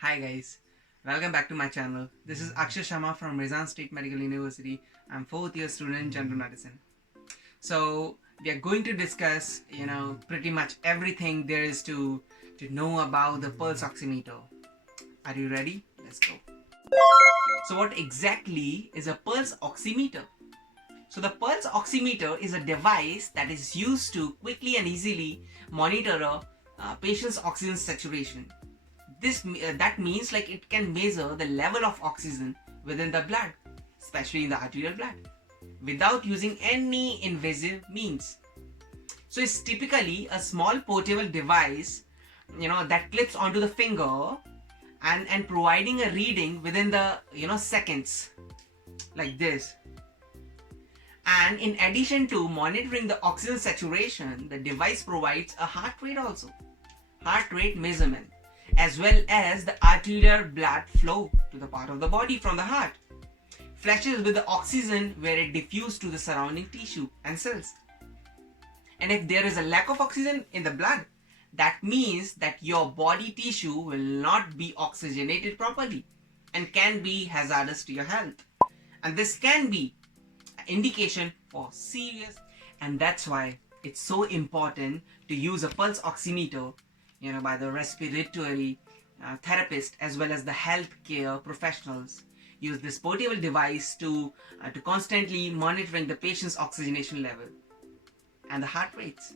Hi guys, welcome back to my channel. This is Akshay Sharma from Ryazan State Medical University. I'm 4th year student in general medicine. So we are going to discuss, pretty much everything there is to know about the pulse oximeter. Are you ready? Let's go. So what exactly is a pulse oximeter? So the pulse oximeter is a device that is used to quickly and easily monitor a patient's oxygen saturation. That means like it can measure the level of oxygen within the blood, especially in the arterial blood, without using any invasive means. So it's typically a small portable device, that clips onto the finger and providing a reading within the seconds, like this. And in addition to monitoring the oxygen saturation, the device provides a heart rate measurement, as well as the arterial blood flow to the part of the body from the heart. Flashes with the oxygen where it diffuses to the surrounding tissue and cells. And if there is a lack of oxygen in the blood, that means that your body tissue will not be oxygenated properly and can be hazardous to your health. And this can be an indication for serious, and that's why it's so important to use a pulse oximeter by the respiratory therapist as well as the healthcare professionals. Use this portable device to constantly monitoring the patient's oxygenation level and the heart rates.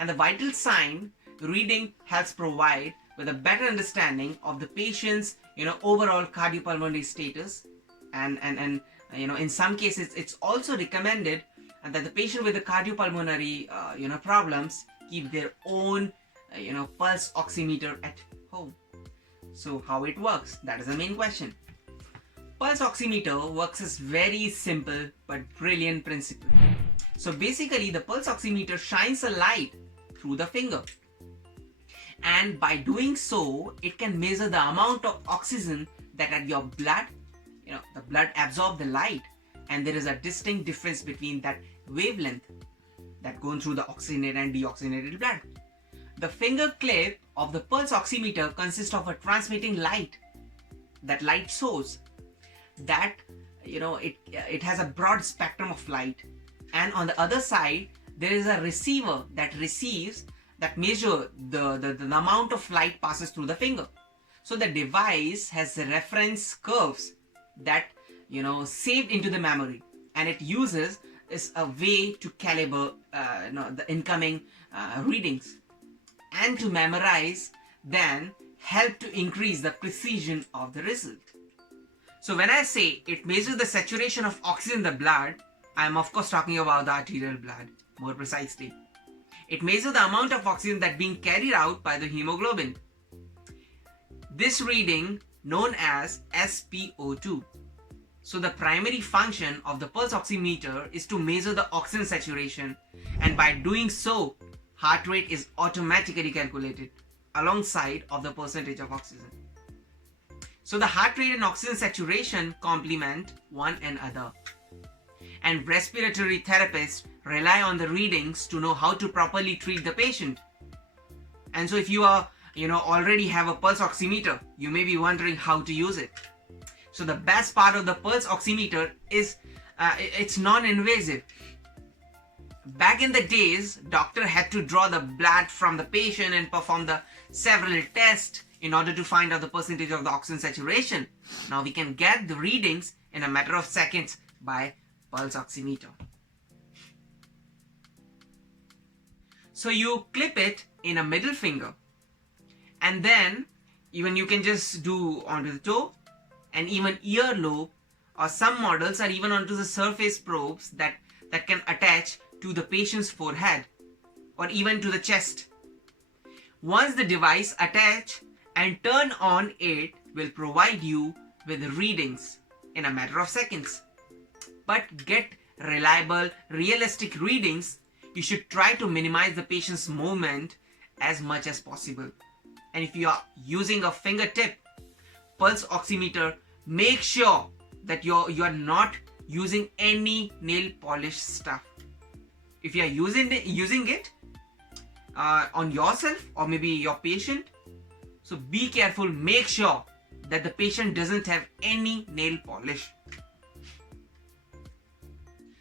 And the vital sign reading helps provide with a better understanding of the patient's overall cardiopulmonary status, and in some cases it's also recommended that the patient with the cardiopulmonary problems keep their own pulse oximeter at home. So how it works, that is the main question. Pulse oximeter works as very simple but brilliant principle. So basically the pulse oximeter shines a light through the finger, and by doing so it can measure the amount of oxygen that at your blood, the blood absorbs the light, and there is a distinct difference between that wavelength that goes through the oxygenated and deoxygenated blood. The finger clip of the pulse oximeter consists of a transmitting light, that light source, that it has a broad spectrum of light, and on the other side there is a receiver that measure the amount of light passes through the finger. So the device has reference curves that saved into the memory, and it uses is a way to calibrate the incoming readings, and to memorize, then help to increase the precision of the result. So when I say it measures the saturation of oxygen in the blood, I am of course talking about the arterial blood more precisely. It measures the amount of oxygen that being carried out by the hemoglobin. This reading known as SpO2. So the primary function of the pulse oximeter is to measure the oxygen saturation, and by doing so, heart rate is automatically calculated alongside of the percentage of oxygen. So the heart rate and oxygen saturation complement one another, and respiratory therapists rely on the readings to know how to properly treat the patient. And so if you are already have a pulse oximeter, you may be wondering how to use it. So the best part of the pulse oximeter is it's non-invasive. Back in the days, doctor had to draw the blood from the patient and perform the several tests in order to find out the percentage of the oxygen saturation. Now we can get the readings in a matter of seconds by pulse oximeter. So you clip it in a middle finger, and then even you can just do onto the toe and even earlobe, or some models are even onto the surface probes that can attach to the patient's forehead or even to the chest. Once the device attach and turn on, it will provide you with readings in a matter of seconds. But get reliable, realistic readings, you should try to minimize the patient's movement as much as possible. And if you are using a fingertip pulse oximeter, make sure that you are not using any nail polish stuff. If you are using it on yourself or maybe your patient, So be careful, make sure that the patient doesn't have any nail polish.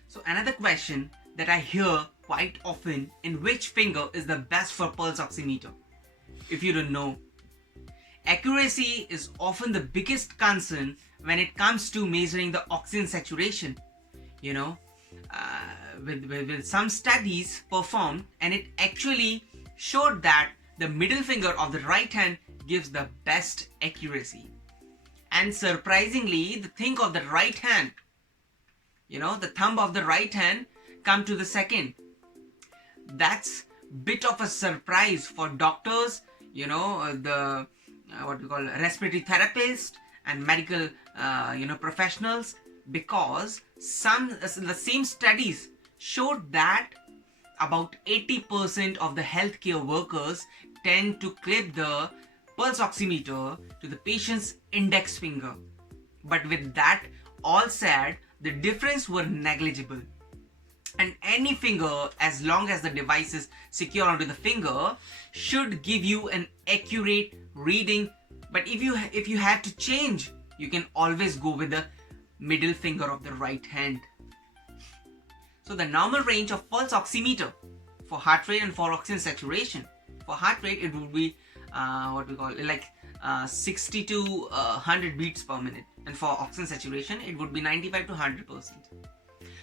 So another question that I hear quite often, in which finger is the best for pulse oximeter? If you don't know, accuracy is often the biggest concern when it comes to measuring the oxygen saturation. With some studies performed, and it actually showed that the middle finger of the right hand gives the best accuracy. And surprisingly, the thing of the right hand, the thumb of the right hand come to the second. That's bit of a surprise for doctors, the what we call respiratory therapists and medical professionals, because the same studies showed that about 80% of the healthcare workers tend to clip the pulse oximeter to the patient's index finger. But with that all said, the difference were negligible. And any finger, as long as the device is secure onto the finger, should give you an accurate reading. But if you have to change, you can always go with the middle finger of the right hand. So the normal range of pulse oximeter for heart rate and for oxygen saturation. For heart rate, it would be 60 to 100 beats per minute, and for oxygen saturation, it would be 95 to 100%.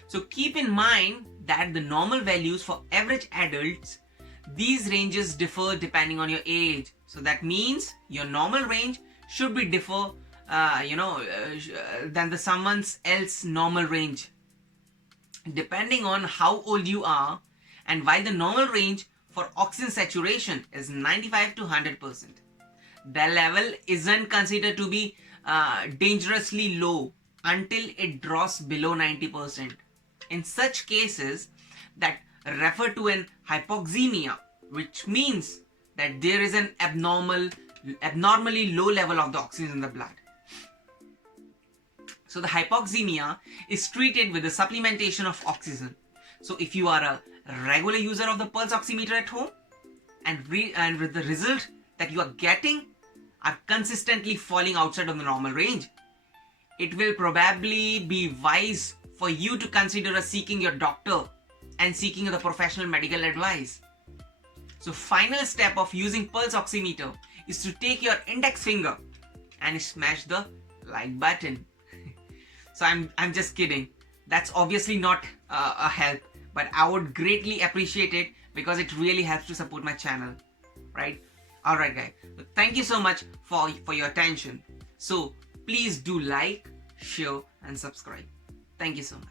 So keep in mind that the normal values for average adults, these ranges differ depending on your age. So that means your normal range should be differ than the someone else normal range, depending on how old you are. And while the normal range for oxygen saturation is 95 to 100%, the level isn't considered to be dangerously low until it drops below 90%. In such cases, that refer to an hypoxemia, which means that there is an abnormally low level of the oxygen in the blood. So the hypoxemia is treated with the supplementation of oxygen. So if you are a regular user of the pulse oximeter at home, and with the result that you are getting are consistently falling outside of the normal range, it will probably be wise for you to consider seeking your doctor and seeking the professional medical advice. So final step of using pulse oximeter is to take your index finger and smash the like button. So I'm just kidding. That's obviously not a help, but I would greatly appreciate it because it really helps to support my channel, right? Alright guys, so thank you so much for your attention. So please do like, share and subscribe. Thank you so much.